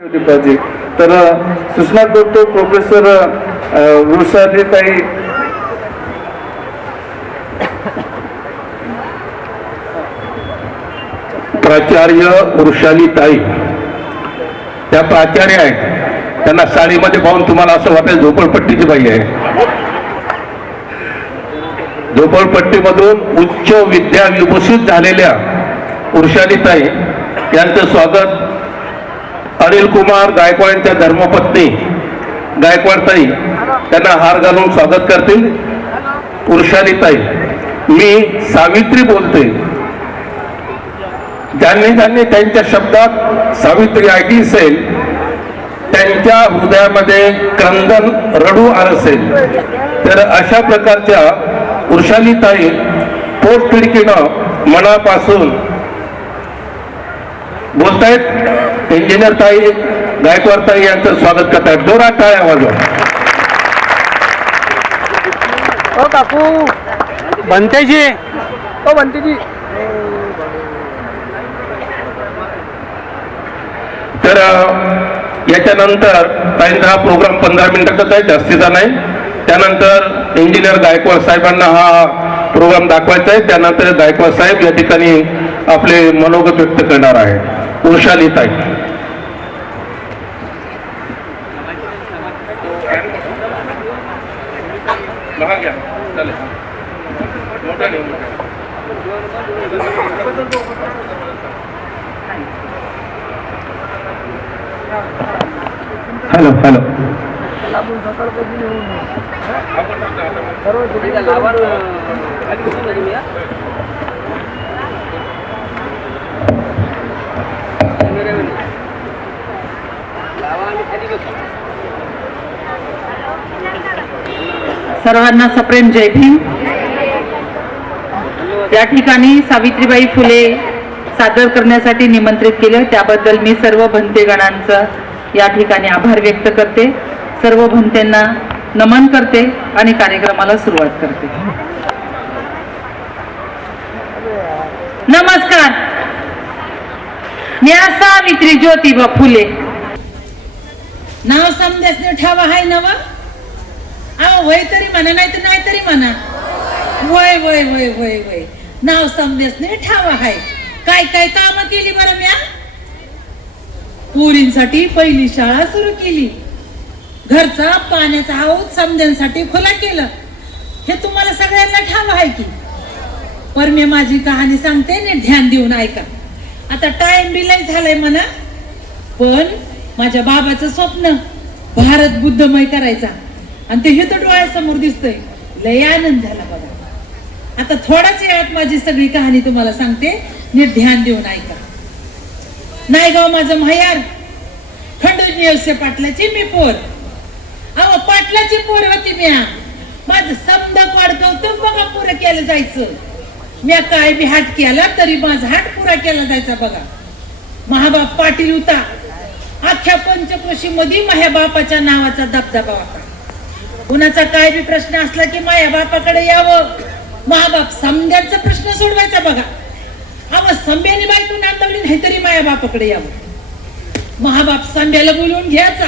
ठेवली पाहिजे. तर सूचना करतो प्रोफेसर अ, वृषालीताई प्राचार्य वृषालीताई त्या प्राचार्य आहेत. त्यांना साडीमध्ये पाहून तुम्हाला असं वाटेल झोपडपट्टीची बाई आहे. झोपडपट्टीमधून उच्च विद्या विभूषित झालेल्या वृषालीताई यांचं स्वागत अनिल कुमार गायकवाड यांच्या धर्मपत्नी गायकवाडताई त्यांना हार घालून स्वागत करतील. वृषालीताई मी सावित्री बोलते. ज्यांनी ज्यांनी त्यांच्या शब्दात सावित्री ऐकली असेल त्यांच्या हृदयामध्ये क्रंदन रडू आलं असेल तर अशा प्रकारच्या वृषालीताई पोटतिडकीनं मनापासून बोलतायत. इंजिनियर ताई गायकवाड ताई यांचं स्वागत करतायत जोरात टाळ्या वाजवा. ओ काकू बनतेजी ओ बनतेजी तर याच्यानंतर ताईंचा हा प्रोग्राम पंधरा मिनिटाचाच आहे जास्तीचा नाही. त्यानंतर इंजिनियर गायकवाड साहेबांना हा प्रोग्राम दाखवायचा आहे. त्यानंतर गायकवाड साहेब या ठिकाणी आपले मनोगत व्यक्त करणार आहे वृषाली ताई. हॅलो हॅलो सर्वांना सप्रेम जय भीम. या ठिकाणी सावित्रीबाई फुले सादर करण्यासाठी निमंत्रित केलं. त्याबद्दल मी सर्व भंतेगणांचं या ठिकाणी आभार व्यक्त करते. सर्व भंतेंना नमन करते आणि कार्यक्रमाला सुरुवात करते. नमस्कार. मी सावित्री ज्योतिबा फुले. नाव समजाच ठेवा हाय नव. अहो वय तरी म्हणा नाही तर नाही तरी म्हणा. वय वय वय वय वय. नाव समजेस ठावा आहे. काय काय काम केली बरं म्या? पोरींसाठी पहिली शाळा सुरू केली. घरचा पाण्याचा हाऊस समध्यांसाठी खुला केलं. हे तुम्हाला सगळ्यांना ठाव आहे की? पर मी माझी कहाणी सांगते नी ध्यान देऊन ऐका. आता टाइम बी झालाय म्हणा. पण माझ्या बाबाचं स्वप्न भारत बुद्धमय करायचा. आणि ते हे तर डोळ्यासमोर दिसतंय. लय आनंद झाला बघा आता थोड्याच वेळात माझी सगळी कहाणी तुम्हाला सांगते. नीट ध्यान देऊन ऐका. नायगाव माझं मायार खंडोजी पाटलाची मी पोर. अहो पाटलाची पोर होती मी माझं समजा पाडकवतो बघा पुरं केलं जायचं. म्या काय बी हाट केला तरी माझा हाट पुरा केला जायचा बघा. महाबाप पाटील होता. अख्ख्या पंचकृषी मध्ये माझ्या बापाच्या नावाचा दबदबा होता. कुणाचा काय बी प्रश्न असला की माझ्या बापाकडे यावं. महाबाप समजांचा प्रश्न सोडवायचा बघा. अव संभ्याने बायको नांदवली नाही तरी माया बापाकडे यावं. महाबाप संभ्याला बोलवून घ्यायचा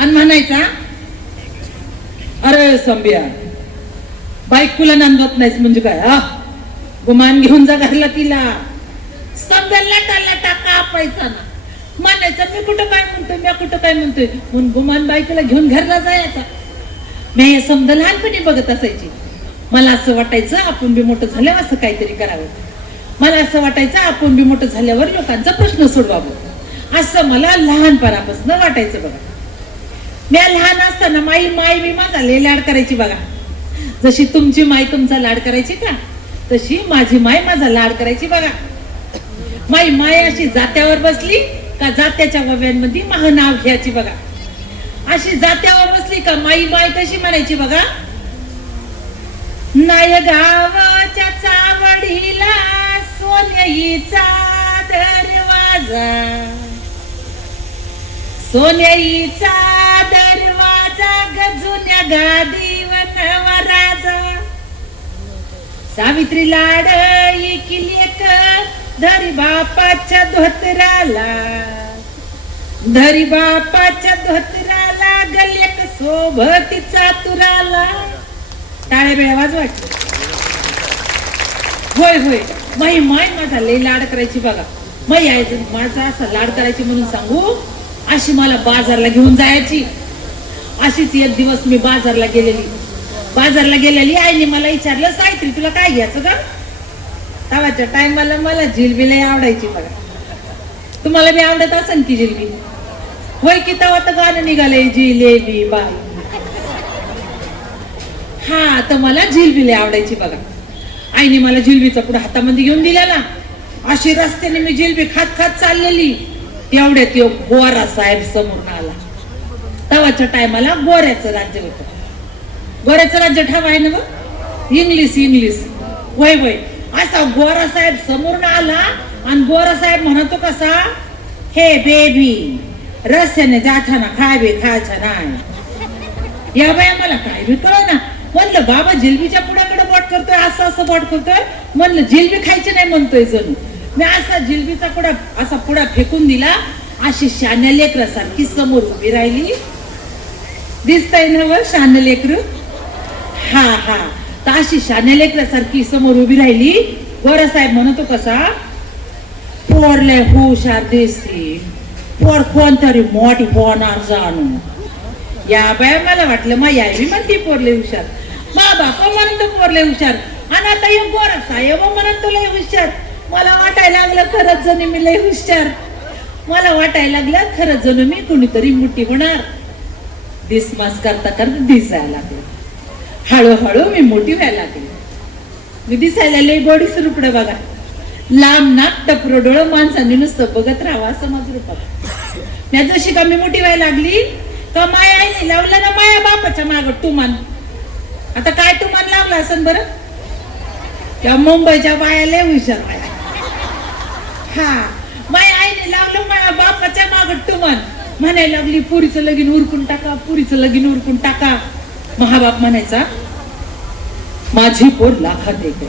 आणि म्हणायचा अरे संभ्या बायकोला नांदवत नाहीस म्हणजे काय हा? गुमान घेऊन जा घरला तिला. संभ्याला टाला टाका पैसा ना. म्हणायचं मी कुठं काय म्हणतोय मी कुठं काय म्हणतोय? म्हणून गुमान बायकोला घेऊन घरला जायचा. मी हे समजा लहानपणी बघत असायची. मला असं वाटायचं आपण बी मोठं झाल्यावर असं काहीतरी करावं. मला असं वाटायचं आपण बी मोठं झाल्यावर लोकांचा प्रश्न सोडवावं. असं मला लहानपणापासून वाटायचं बघा. मी लहान असताना माई माय मी माझा लय लाड करायची बघा. जशी तुमची माय तुमचा लाड करायची का? तशी माझी माय माझा लाड करायची बघा. माई माय अशी जात्यावर बसली का जात्याच्या वव्यांमध्ये मह नाव घ्यायची बघा. अशी जात्यावर बसली का माई माय कशी म्हणायची बघा नाय गावाच्या चावडीला सोन्याईचा दरवाजा. सोन्याईचा दरवाजा गजुन्या गादीवर नवराजा सावित्री लाड इकिली एक धरी बापाच्या धोतराला. धरी बापाच्या धोतराला गल्यक सोबतीचा तुराला. टाळे बेळवाच वाटतो होय होय. माई माय माझा लय लाड करायची बघा. मग यायचं माझा असा लाड करायची म्हणून सांगू अशी मला बाजारला घेऊन जायची. अशीच एक दिवस मी बाजारला गेलेली. बाजारला गेलेली आईने मला विचारलं सायत्री तुला काय घ्यायचं का तवाच्या टायमाला मला जिलबी लय आवडायची बघा. तुम्हाला बी आवडत असेल की जिलबी? होय की तवा तर गाणं निघालंय जिलेबी बाई. हा तर मला जिलबी आवडायची बघा. आईने मला जिलबीचा पुढे हातामध्ये घेऊन दिलेला. अशी रस्त्याने मी जिलबी खात खात चाललेली. तेवढ्यात यो गोरा साहेब समोर आला. तवाच्या टायमाला गोऱ्याचं राज्य होतं. गोऱ्याचं राज्य ठाव आहे ना बघ इंग्लिश इंग्लिश वय वय. असा गोरा साहेब समोरून आला आणि गोरा साहेब म्हणतो कसा? हे बेबी रस्त्याने जाताना खाय बे खायचा नाही. या बाया मला काय बी कळ ना म्हणलं बाबा जिलबीच्या पुढ्याकडे बॉट करतोय असं असं बॉट करतोय. म्हणलं जिलबी खायची नाही म्हणतोय जणू. मी असा जिलबीचा पुडा असा पुडा फेकून दिला. अशी शान्या लेकरासारखी समोर उभी राहिली. दिसतंय ना व शान्या लेकर? हा हा. तर अशी शान्या लेकरासारखी समोर उभी राहिली. बर साहेब म्हणतो कसा पोरले हुशार दिसतील पोर कोणतरी मोठी होणार जाणू या बाया मला वाटलं मा यावी म्हणते पोरले हुशार. मा बापा म्हणतो पोरले हुशार. आणि आता येऊ गोरा साहेब म्हणतो तुला हुशार. मला वाटायला लागलं खरंच जण मी लय हुशार. मला वाटायला लागलं खरंच जण मी कुणीतरी मोठी होणार. दिसमास करता करता दिसायला लागलं. हळूहळू मी मोठी व्हायला लागली. मी दिसायला लय गोडी सुरुकडं बघा. लांब नाक टपर डोळं माणसाने नुसतं बघत राहावा समज रूपात मी जशी का मी मोठी व्हायला लागली का माया आईने लावलं ना माया बापाच्या माग तुमान आता काय तू मन लागला असं बरं? त्या मुंबईच्या बाया लय हुशार बाया. हा माय आईने लावलं माया बापाच्या माग मन म्हणायला लागली पुरीचं लगीन उरकून टाका पुरीचं लगीन उरकून टाका. महाबाप म्हणायचा माझी पोर लाखात एक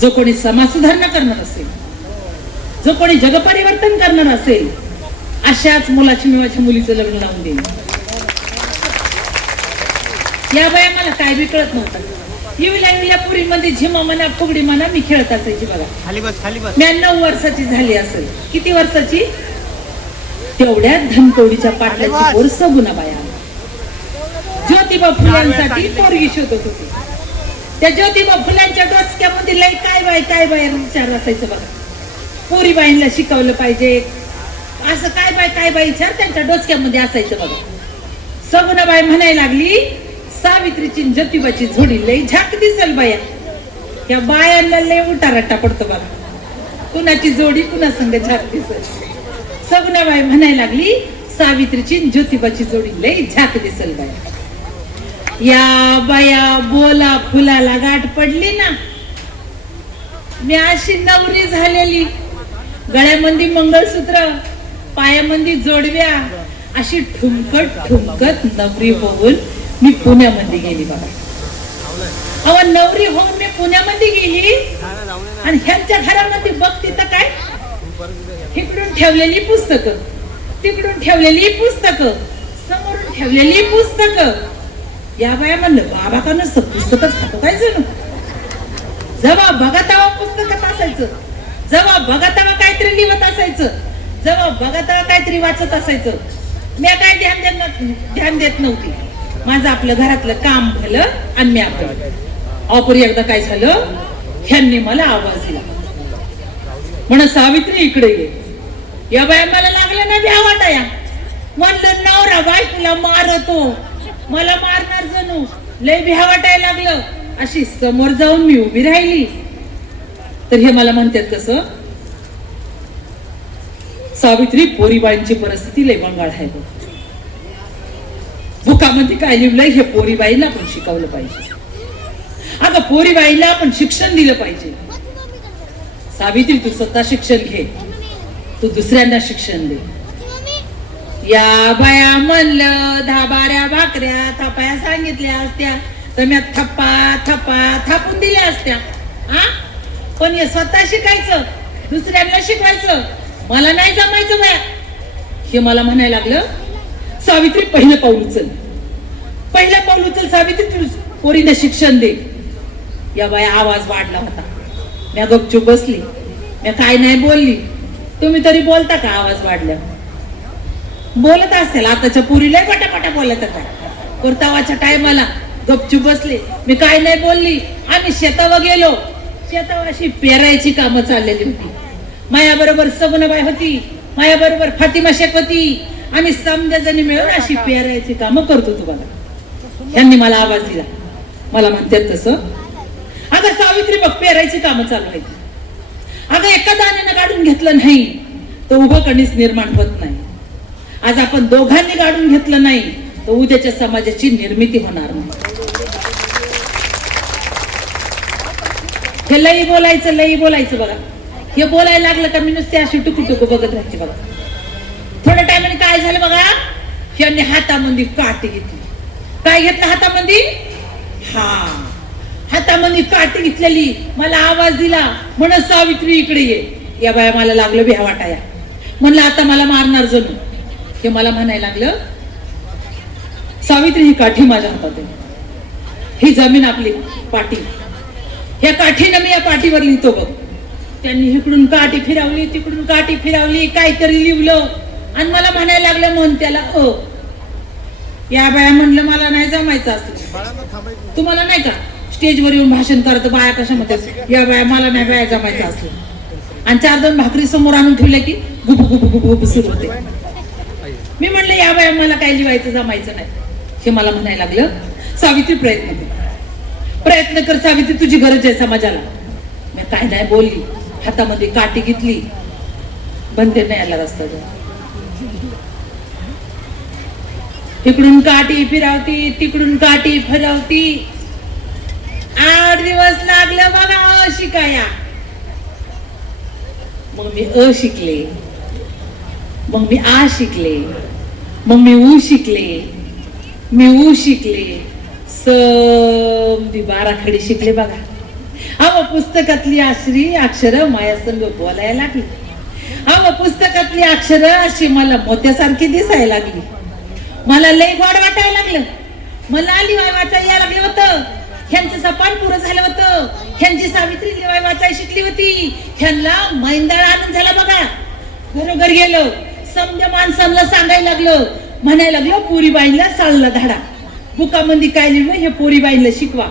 जो कोणी समाज सुधारणा करणार असेल जो कोणी जगपरिवर्तन करणार असेल अशाच मुलाची मी माझ्या मुलीचं लग्न लावून देईन. या बाया मला काय बी कळत नव्हतं. येऊल्या येऊल्या पुरीमध्ये झिमा म्हणा फुगडी म्हणा मी खेळत असायची बघा. खाली बस खाली बस. मी नऊ वर्षाची झाली असेल. किती वर्षाची? तेवढ्या धनकवडीच्या पाटलाची पोर सगुना बाया. ज्योतिबा फुलांसाठी पोरगी शोधत होती. त्या ज्योतिबा फुलांच्या डोसक्यामध्ये लय काय बाय काय बाय विचार असायचं बघा. पोरी बाईंना शिकवलं पाहिजे. असं काय बाय काय बाय विचार त्यांच्या डोसक्यामध्ये असायचं बघा. सगुणाबाई म्हणायला लागली सावित्रीची आणि ज्योतिबाची जोडी लय झाक दिसल बाया. या बायांना लय उटारट्टा पडतो बघा. कुणाची जोडी कुणा संग झाक दिसल. सगुणाबाई म्हणायला लागली सावित्रीची ज्योतिबाची जोडी लय झाक दिसल बाया. या बाया बोला फुलाला गाठ पडली ना. मी अशी नवरी झालेली. गळ्यामध्ये मंगळसूत्र पायामध्ये जोडव्या. अशी ठुमकत ठुमकत नवरी होऊन मी पुण्यामध्ये गेली बघा अहो नवरी होऊन मी पुण्यामध्ये गेली. आणि ह्यांच्या घरामध्ये बघ तिथं काय? इकडून ठेवलेली पुस्तक तिकडून ठेवलेली पुस्तक समोरून ठेवलेली पुस्तक. या बाया म्हणलं बाबा का नसतं? पुस्तकच खातो काय जणू जेव्हा बघतावा पुस्तकात असायचं. जेव्हा बघतावा काहीतरी लिहत असायचं. जेव्हा बघतावा काहीतरी वाचत असायचं. मी काय ध्यान देत ध्यान देत नव्हती. माझं आपलं घरातलं काम झालं आणि मी आपलं ऑपरी एकदा काय झालं? ह्यांनी मला आवाज दिला. म्हण सावित्री इकडे ये. या बाया मला लागलं ना भ्या वाटाया म्हणलं नवरा तुला मारतो. मला मारणार जणू. लय भ्या वाटायला लागलं. अशी समोर जाऊन मी उभी राहिली. तर हे मला म्हणतात कसं? सावित्री पोरीबाईंची परिस्थिती लय बंगाळ आहे बघ. बुकामध्ये काय लिहिलंय? हे पोरीबाईला आपण शिकवलं पाहिजे. अगं पोरीबाईला आपण शिक्षण दिलं पाहिजे. सावित्री तू स्वतः शिक्षण घे. तू दुसऱ्यांना शिक्षण दे. या बाया म्हणलं धाबाऱ्या भाकऱ्या थापाया सांगितल्या असत्या. तर मी थप्पा थप्पा थापून दिल्या असत्या. हा पण हे स्वतः शिकायचं दुसऱ्यांना शिकवायचं. मला नाही जमायचं बाया. हे मला म्हणायला लागलं सावित्री पहिलं पाऊल उचल. पहिलं पाऊल उचल सावित्री पोरीनं शिक्षण दे. या बाया आवाज वाढला होता. म्या गपचूप बसली. म्या काय नाही बोलली. तुम्ही तरी बोलता का आवाज वाढल्या? बोलत असेल. आताच्या पुरीला पटापटा बोलत काय परतावाच्या टायमाला गपचूप बसले. मी काय नाही बोलली. आम्ही शेतावर गेलो. शेतावर अशी पेरायची कामं चाललेली होती. माया बरोबर होती. माया बरोबर फातिमा शेख होती. आम्ही समजा जणी मिळून अशी पेरायची कामं करतो तुम्हाला. यांनी मला आवाज दिला. मला म्हणतात तसं. अगं सावित्री बघ पेरायची कामं चालू आहेत. अगं एका दाण्यानं काढून घेतलं नाही तर उभं कणीस निर्माण होत नाही. आज आपण दोघांनी काढून घेतलं नाही तर उद्याच्या समाजाची निर्मिती होणार नाही. हे लई बोलायचं लई बोलायचं बघा. हे बोलायला लागलं का मी नुसते अशी टुकू टुकू बघत राहते बघा. काय झालं बघा? यांनी हातामध्ये काठी घेतली. काय घेतलं हातामध्ये? हा. हातामध्ये काठी घेतलेली. मला आवाज दिला. म्हण सावित्री इकडे ये. या बाया मला लागलं भ्या वाटाया म्हणलं आता मला मारणार जणू हे मला म्हणायला लागलं सावित्री ही काठी माझ्या हातात ही जमीन आपली पाठी. या काठीनं मी या पाठीवर लिहितो बघ. त्यांनी इकडून काठी फिरावली तिकडून काठी फिरावली काहीतरी लिवलं आणि मला म्हणायला लागलं म्हण त्याला अ या बाया म्हणलं मला नाही जमायचं असं. तुम्हाला नाही का? स्टेजवर येऊन भाषण करत बाया कशा म्हणतात? या बाया मला नाही बाया जमायचं असलं आणि चार दोन भाकरी समोर आणून ठेवल्या की गुप गुप गुप गुप सुरू होते. मी म्हणलं या बाया मला काय लिवायचं जमायचं नाही. हे मला म्हणायला लागलं सावित्री प्रयत्न कर. प्रयत्न कर सावित्री तुझी गरज आहे समाजाला. मी काय नाही बोलली. हातामध्ये काठी घेतली. बंदे नाही आला रस्ता. इकडून काठी फिरावती तिकडून काठी फिरवती. आठ दिवस लागलं बघा अशिकाया. शिकाया मग मी अ शिकले. मग मी आ शिकले. मग मी ऊ शिकले. मी ऊ शिकले. स मी बाराखडी शिकले बघा. अहो पुस्तकातली आश्री अक्षर मायासंग बोलायला लागली. अव पुस्तकातली अक्षर अशी मला मोत्यासारखी दिसायला लागली. मला लय गोड वाटायला लागलं. मला लिवाय वाचायला यायला लागलं होतं. ह्यांचं सपान पुरं झालं होतं. ह्यांची सावित्री लिवाय वाचाय शिकली होती. ह्यांना मैंदळ आनंद झाला बघा. घरोघर गेलो. समजा माणसांना सांगायला लागलं. म्हणायला लागलं पोरीबाईला चालला धाडा. बुकामध्ये काय लिहिलं हे पोरीबाईला शिकवा.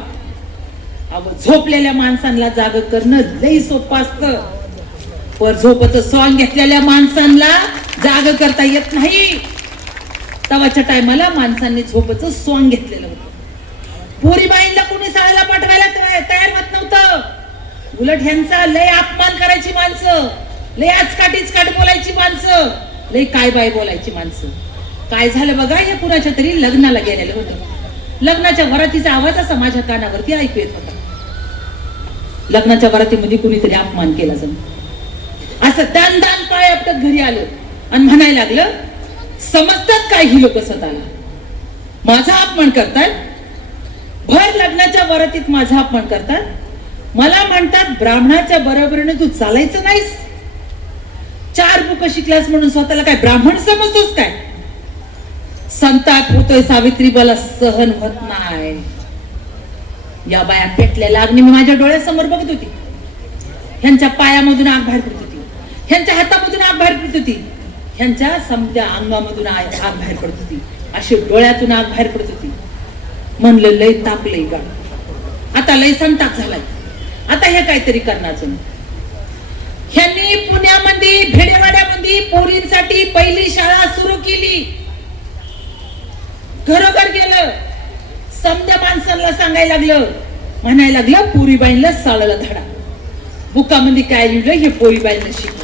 अहो झोपलेल्या माणसांना जाग करणं लई सोपं असतं. पर झोपच सॉंग घेतलेल्या माणसांना जाग करता येत नाही. तवाच्या टायमाला माणसांनी झोपच सॉंग घेतलेलं होतं. पोरीबाईंना कोणी शाळेला पाठवायला तयार होत नव्हतं. उलट ह्यांचा लय अपमान करायची माणसं लय आचकाटीच काट बोलायची माणसं लय काय बाय बोलायची माणसं. काय झालं बघा हे कुणाच्या तरी लग्नाला गेलेलं होतं. लग्नाच्या वरातीचा आवाज असा माझ्या कानावरती ऐकू येत होता. लग्नाच्या वरातीमध्ये कुणीतरी अपमान केला जण असं दान दान पाय आपटत घरी आलं. आणि म्हणायला लागलं समजतात काय ही लोक स्वतःला? माझा अपमान करतात? भर लग्नाच्या वरातीत माझा अपमान करतात? मला म्हणतात ब्राह्मणाच्या बरोबरीने तू चालायचं नाहीस. चार बुक शिकल्यास म्हणून स्वतःला काय ब्राह्मण समजतोस काय? संताप होतोय सावित्री मला सहन होत नाही. या बाया पेटलेल्या अग्नी मी माझ्या डोळ्यासमोर बघत होती. ह्यांच्या पायामधून आग बाहेर पडत होती. ह्यांच्या हातामधून आग बाहेर पडत होती. ह्यांच्या समजा अंगामधून आग आग बाहेर पडत होती. अशी डोळ्यातून आग बाहेर पडत होती. म्हणलं लय तापलंय का आता लय संताप झालाय. आता हे काहीतरी करण्याचं. ह्यांनी पुण्यामध्ये भेडेवाड्यामध्ये पोरींसाठी पहिली शाळा सुरू केली. घरोघर गेलं. समजा माणसांना सांगायला लागलं म्हणायला लागलं पोरीबाईंना साळलं धडा. बुकामध्ये काय लिहिलं हे पोरीबाईंना शिकलं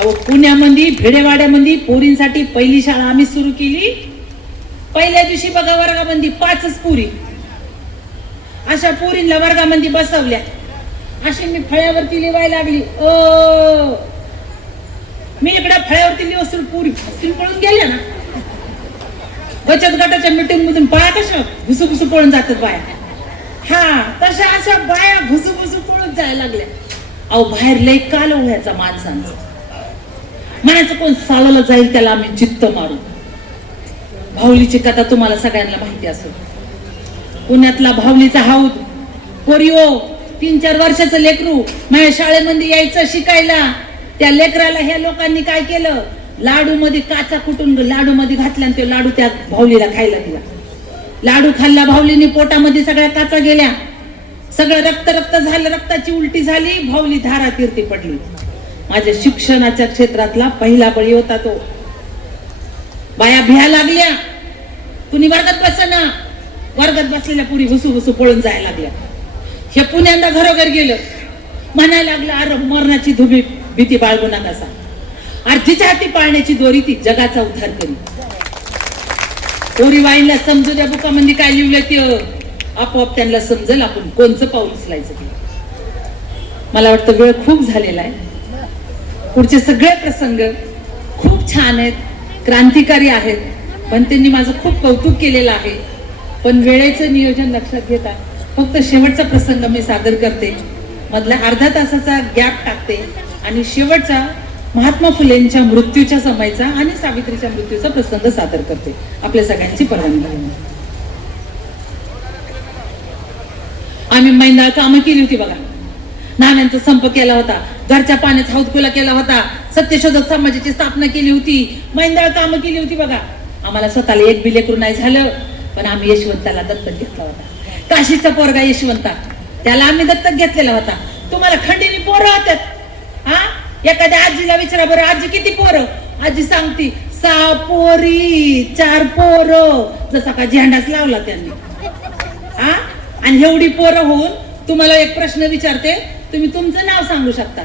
अहो पुण्यामध्ये भिडेवाड्यामध्ये पोरींसाठी पहिली शाळा आम्ही सुरू केली. पहिल्या दिवशी बघा वर्गामध्ये पाचच पुरी. अशा पोरींना वर्गामध्ये बसवल्या. अशी मी फळ्यावरती लिवायला लागली. ओ! मी इकडे फळ्यावरती लिवसून पुरी फसतील पळून गेल्या ना. बचत गटाच्या मिटिंग मधून बाया कशा घुसू घुसू पळून जातात बाया. हा तशा अशा बाया घुसू घुसू पळून जायला लागल्या. अहो बाहेर लय काल व्हायचा माणसांचा. म्हणायचं कोण? सालाला जाईल त्याला आम्ही चित्त मारू. भाऊलीची कथा तुम्हाला सगळ्यांना माहिती असेल. पुण्यातला भाऊलीचा हाऊद कोरिओ तीन चार वर्षाचं लेकरू माझ्या शाळेमध्ये यायचं शिकायला. त्या लेकराला ह्या लोकांनी काय केलं? लाडू मध्ये काचा कुटून लाडू मध्ये घातला आणि ते लाडू त्या भाऊलीला खायला दिला. लाडू खाल्ला भाऊलीने पोटामध्ये सगळ्या काचा गेल्या. सगळं रक्त रक्त झालं रक्ताची उलटी झाली भाऊली धारा तीर्थी पडली. माझ्या शिक्षणाच्या क्षेत्रातला पहिला बळी होता तो. बाया भिया लागल्या. कुणी वर्गात बसना? वर्गात बसलेल्या पुरी हुसू हुसू पळून जायला लागल्या. हे पुण्यांदा घरोघर गेलं. म्हणायला लागलं अरे मरणाची धुबी भीती बाळगू नका अरे जिच्या हाती पाळण्याची दोरी ती जगाचा उद्धार करी. पोरी वाईनला समजू द्या बुकामध्ये म्हणजे काय लिहिलं ते. आपोआप त्यांना समजेल आपण कोणचं पाऊल उचलायचं ते. मला वाटतं वेळ खूप झालेला आहे. पुढचे सगळे प्रसंग खूप छान आहेत क्रांतिकारी आहेत पण त्यांनी माझं खूप कौतुक केलेलं आहे. पण वेळेचं नियोजन लक्षात घेता फक्त शेवटचा प्रसंग मी सादर करते. मधल्या अर्ध्या तासाचा गॅप टाकते आणि शेवटचा महात्मा फुलेंच्या मृत्यूच्या समयचा आणि सावित्रीच्या मृत्यूचा प्रसंग सादर करते. आपल्या सगळ्यांची परवानगी आम्ही मैंदाळ कामं केली होती बघा. नाण्यांचा संप केला होता. घरच्या पाण्याचा हौदकुला केला होता. सत्यशोधक समाजाची स्थापना केली होती. मैंदाळ कामं केली होती बघा. आम्हाला स्वतःला एक बिले करून नाही झालं. पण आम्ही यशवंताला दत्तक घेतला होता. काशीचा पोरगा यशवंता. त्याला आम्ही दत्तक घेतलेला होता. तुम्हाला खंडीनी पोरं होत्यात. हा? एखाद्या आजीला विचारा बरं आजी किती पोरं? आजी सांगती सहा पोरी चार पोरं. जसा का झेंडाच लावला त्यांनी. हा? आणि एवढी पोरं होऊन तुम्हाला एक प्रश्न विचारते. तुम्ही तुमचं नाव सांगू शकता.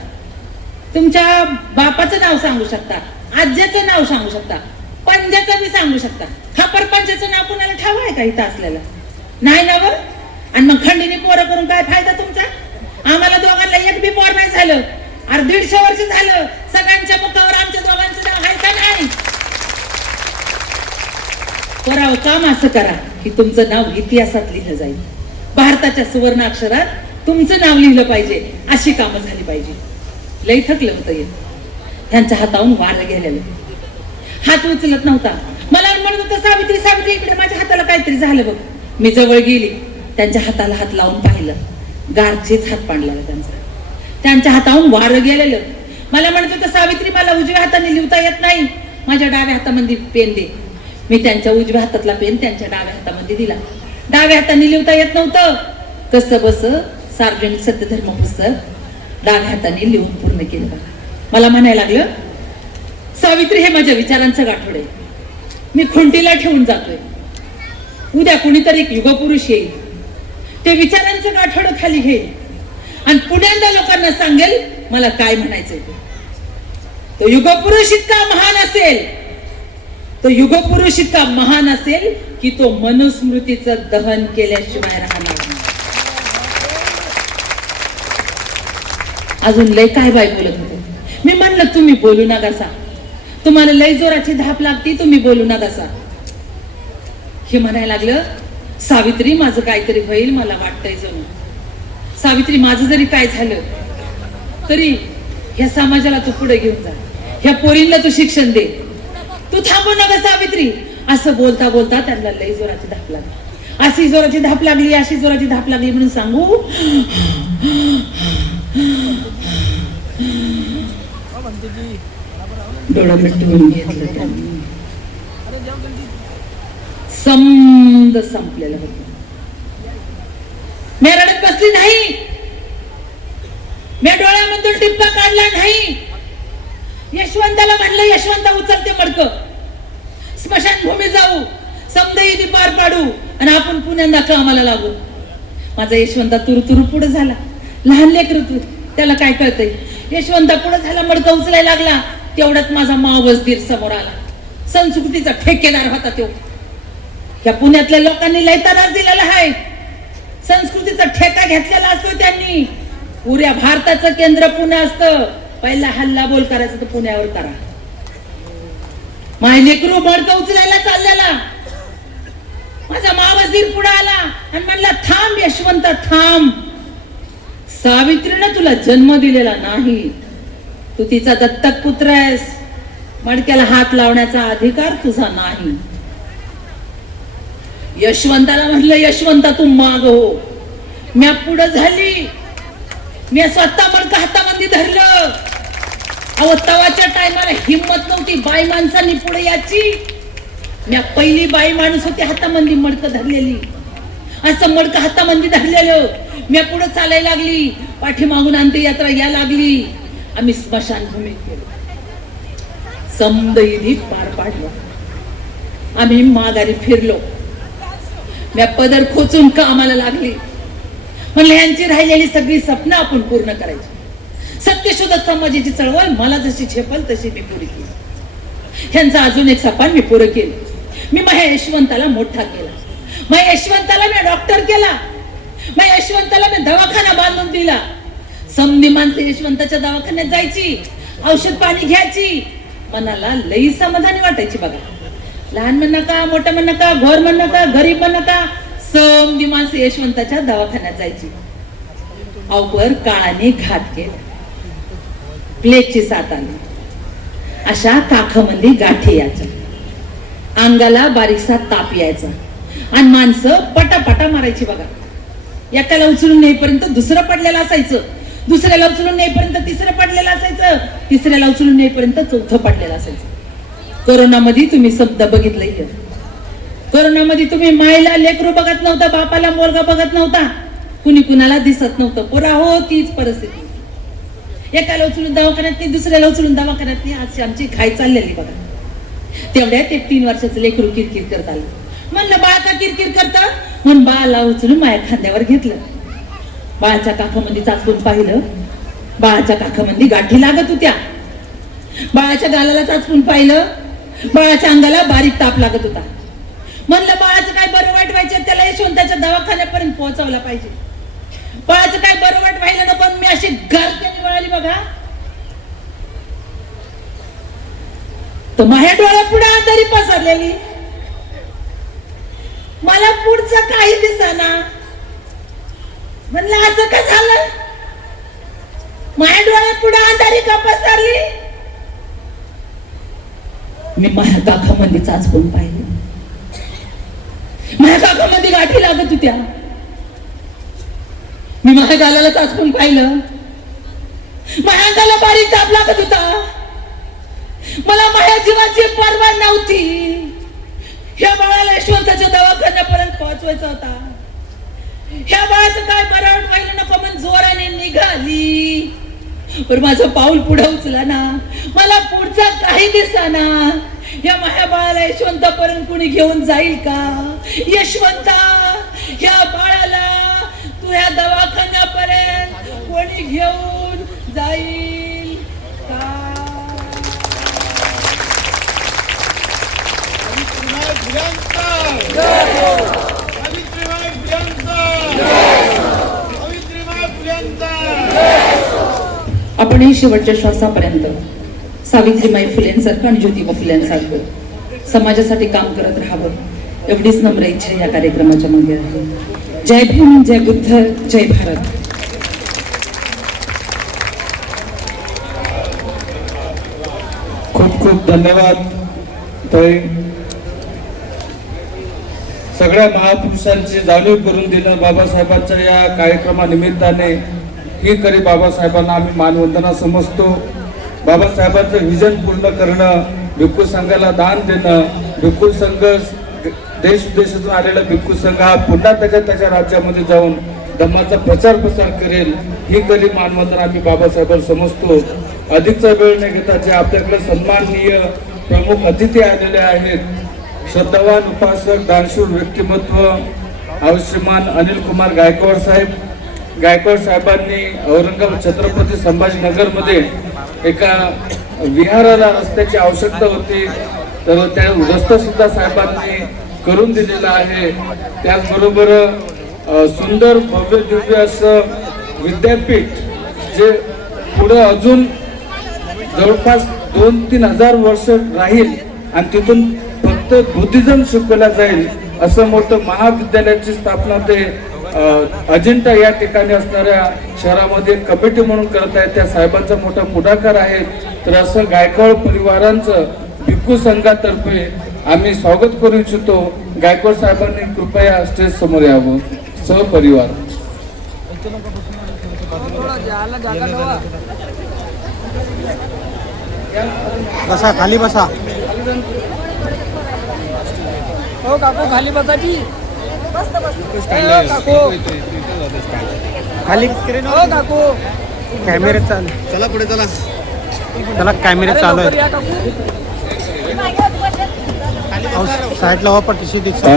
तुमच्या बापाचं नाव सांगू शकता. आज्याचं नाव सांगू शकता. पंजाचं बी सांगू शकता. खापर पंजाचं नाव कुणाला ठाव आहे का इथं असलेलं? नाही ना वर आणि मग खंडीने पोरं करून काय फायदा तुमचा? आम्हाला दोघांना एक बी पोर नाही झालं. अरे दीडशे वर्ष झालं. सगळ्यांच्या मुखावर आमच्या दोघांचं नाव आहे का नाही? करावं काम असं करा की तुमचं नाव इतिहासात लिहिलं जाईल. भारताच्या सुवर्ण अक्षरात तुमचं नाव लिहिलं पाहिजे अशी कामं झाली पाहिजे. लई थकलं होतं येईल त्यांच्या हाताहून वारं गेलेलं. हात उचलत नव्हता. मला म्हणत होतं सावित्री सावित्री इकडे माझ्या हाताला काहीतरी झालं बघ. मी जवळ गेली. त्यांच्या हाताला हात लावून पाहिलं. गारचेच हात पाडला त्यांचा. त्यांच्या हाताहून वारं गेलेलं. मला म्हणत होतं सावित्री मला उजव्या हाताने लिहिता येत नाही. माझ्या डाव्या हातामध्ये पेन दे. मी त्यांच्या उजव्या हातातला पेन त्यांच्या डाव्या हातामध्ये दिला. डाव्या हाताने लिहिता येत नव्हतं. कसं बस सार्वजनिक सत्यधर्म पुस्तक डाव्या हाताने लिहून पूर्ण केलं मला म्हणायला लागलं सावित्री हे माझ्या विचारांचं गाठोड आहे. मी खुंटीला ठेवून जातोय. उद्या कुणीतरी एक युगपुरुष येईल. ते विचारांचं गाठोड खाली घेईल. आणि पुण्यांदा लोकांना सांगेल मला काय म्हणायचंय ते. तो युगपुरुष इतका महान असेल. तो युगपुरुष इतका महान असेल की तो मनुस्मृतीचं दहन केल्याशिवाय राहणार नाही अजून लय काय बाय बोलत होते. मी म्हणलं तुम्ही बोलू ना नका तुम्हाला लय जोराची धाप लागती तुम्ही बोलू ना नका हे म्हणायला लागलं सावित्री माझं काहीतरी होईल मला वाटतंय जणू. सावित्री माझं जरी काय झालं तरी ह्या समाजाला तू पुढे घेऊन जा. ह्या पोरींना तू शिक्षण दे. तू थांबू नका सावित्री. असं बोलता बोलता त्यांना लई जोराची धाप लागली. अशी जोराची धाप लागली अशी जोराची धाप लागली म्हणून सांगू डोळा मिटवून घेतलं त्यांनी समद संपलेलं होत. मी रडत बसली नाही. मी डोळ्यामधून टिप्पा काढला नाही. यशवंताला म्हणलं यशवंत उचलते मडक. स्मशानभूमी जाऊ समजा इथे पार पाडू आणि आपण पुण्यांदा कामाला लागू. माझा यशवंत तुरु पुढे झाला. लहान लेकर त्याला काय कळतंय? यशवंत पुढे झाला मडका उचलायला लागला. तेवढ्यात माझा मावसधीर समोर आला. संस्कृतीचा ठेकेदार होता तो. या पुण्यातल्या लोकांनी लय दिलेला आहे. संस्कृतीचा ठेका घेतलेला असतो त्यांनी. पुऱ्या भारताचं केंद्र पुणे असतं. पहिला हल्ला बोल करायचं तर पुण्यावर करा. माय लेकरू बडकं उचलायला चाललेला. माझा मावसदीर पुढे आला आणि म्हणला थांब यशवंत थांब. सावित्रीनं तुला जन्म दिलेला नाही. तू तिचा दत्तक पुत्र आहेस. मडक्याला हात लावण्याचा अधिकार तुझा नाही. यशवंताला म्हटलं यशवंता तू माग हो. म्या पुढं झाली. मी स्वतः मडका हातामध्ये धरलं. अहो तवाच्या टायमाला हिंमत नव्हती बाई माणसांनी पुढे याची म्या पहिली बाई माणूस होती हातामध्ये मडकं धरलेली. असं मडकं हातामध्ये धरलेलं. म्या पुढे चालायला लागली. पाठीमागून अंत्ययात्रा या लागली. आम्ही स्मशानभूमीत गेलो. समदईनी पार पाडलो. आम्ही माघारी फिरलो. म्या पदर खोचून कामाला लागली. म्हणलं यांची राहिलेली सगळी स्वप्न आपण पूर्ण करायची. सत्यशोध समाजाची चळवळ मला जशी झेपल तशी मी पुरी केली. ह्यांचा अजून एक सपान मी पुरं केलं. मी माझ्या यशवंताला मोठा केला. माझ्या यशवंताला मी डॉक्टर केला. मग यशवंताला मी दवाखाना बांधून दिला. समधी माणसं यशवंताच्या दवाखान्यात जायची औषध पाणी घ्यायची. मनाला लई समाधानी वाटायची बघा. लहान म्हण नका मोठं म्हण नका घर म्हण नका गरीब म्हण नका समधी माणसं यशवंताच्या दवाखान्यात जायची. अवघर काळाने घात केला प्लेगची साथ आली अशा काखामध्ये गाठी यायच्या. अंगाला बारीकसा ताप यायचा. आणि माणसं पटापटा मारायची बघा. एकाला उचलून नेईपर्यंत दुसरं पडलेलं असायचं. दुसऱ्याला उचलून नेईपर्यंत तिसरं पडलेलं असायचं. तिसऱ्याला उचलून नेईपर्यंत चौथं पडलेलं असायचं. कोरोनामध्ये तुम्ही शब्द बघितलंय कोरोनामध्ये तुम्ही मायला लेकरू बघत नव्हता बापाला मुलगा बघत नव्हता. कुणी कुणाला दिसत नव्हतं. पुरा हो तीच परिस्थिती. एकाला उचलून दवाखान्यात नाही दुसऱ्याला उचलून दवाखान्यात नाही. आज आमची घाई चाललेली बघा. तेवढ्यात एक तीन वर्षाचं लेकरू किरकिर करत आलं. म्हणलं बाळ का किरकिर करतं? म्हणून बाळाला उचलून माझ्या खांद्यावर घेतलं. बाळाच्या काखामध्ये चाचपून पाहिलं. बाळाच्या काखामध्ये गाठी लागत होत्या. बाळाच्या गालाला चाचपून पाहिलं. बाळाच्या अंगाला बारीक ताप लागत होता. म्हणलं बाळाचं काय बरं वाईट व्हायचं? त्याला यशवंताच्या दवाखान्यापर्यंत पोहोचवला पाहिजे. बाळाचं काय बरं वाईट व्हायला नको पण मी अशी घरच्याने वळाली बघा. तर माझ्या डोळ्या पुढे अंधारी पसरलेली. मला पुढचं काही दिसना. म्हणलं असं का झालं? माझ्या डोळ्या पुढे आजारी का पसरली? मी माझ्या काखामध्ये चाचपून पाहिलं. माझ्या काखामध्ये गाठी लागत होत्या. मी माझ्या गालाला चाचपून पाहिलं. माझ्या अंगाला बारीक ताप लागत होता. मला माझ्या जीवाची पर्वा नव्हती. ह्या बाळाला यशवंताच्या दवाखान्यापर्यंत पोहोचवायचा होता. ह्या बाळाचं काय बरं व्हायला नको म्हणून जोराने निघाली. पण माझं पाऊल पुढे उचला ना. मला पुढचा काही दिसाना. या माझ्या बाळाला यशवंतापर्यंत कुणी घेऊन जाईल का? यशवंता ह्या बाळाला तू ह्या दवाखान्यापर्यंत कोणी घेऊन जाईल? सावित्रीबाई फुल्यांचा आपणही शेवटच्या श्वासापर्यंत सावित्रीमाई फुलेंसारखं आणि ज्योतिबा फुलेंसारखं समाजासाठी काम करत राहावं एवढीच नम्र इच्छा या कार्यक्रमाच्या मागे आहे. जय भीम जय बुद्ध जय भारत. खूप खूप धन्यवाद. सगळ्या महापुरुषांची जाणीव करून देणं बाबासाहेबांच्या या कार्यक्रमानिमित्ताने ही करी बाबासाहेबांना आम्ही मानवंदना समजतो. बाबासाहेबांचं विजन पूर्ण करणं भिक्खू संघाला दान देणं भिक्खू संघ देश विदेशातून आलेला भिक्खू संघ हा पुन्हा त्याच्या त्याच्या राज्यामध्ये जाऊन धम्माचा प्रचार प्रसार करेल ही कली मानवंदना आम्ही बाबासाहेबांना समजतो. अधिकचा वेळ न घेता जे आपल्याकडे सन्माननीय प्रमुख अतिथी आलेले आहेत श्रद्धावान उपासक दानशूर व्यक्तिमत्व आयुष्यमान अनिल कुमार गायकवाड साहेब गायकवाड साहेबांनी औरंगाबाद छत्रपती संभाजीनगरमध्ये एका विहाराला रस्त्याची आवश्यकता होती तर त्या रस्तासुद्धा साहेबांनी करून दिलेला आहे. त्याचबरोबर सुंदर भव्य दिव्य असं विद्यापीठ जे पुढं अजून जवळपास दोन तीन हजार वर्ष राहील आणि तिथून फक्त बुद्धिझम शिकवला जाईल असं मोठं महाविद्यालयाची स्थापना ते अजिंठा या ठिकाणी असणाऱ्या शहरामध्ये कमिटी म्हणून करत आहेत. त्या साहेबांचा मोठा पुढाकार आहे. तर तर असं गायकवाड परिवारांचं भिक्खू संघातर्फे आम्ही स्वागत करू इच्छितो. गायकवाड साहेबांनी कृपया स्टेज समोर यावं. सहपरिवार. बसा खाली बसा. हो काकू खाली बसाची ए, काकू. खाली हो काकू. कॅमेरे चालू. चला पुढे चला. त्याला कॅमेरे चालू आहे. साईडला वापर टिशी दीक्षा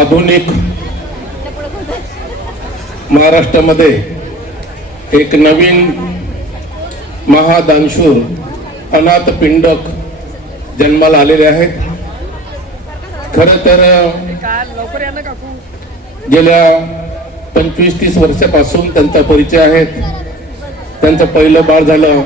आधुनिक महाराष्ट्रामध्ये एक नवीन महादानशूर अनाथ पिंडक जन्माला आलेले आहेत. खर तर गेल्या पंचवीस तीस वर्षापासून त्यांचा परिचय आहे. त्यांचं पहिलं बाळ झालं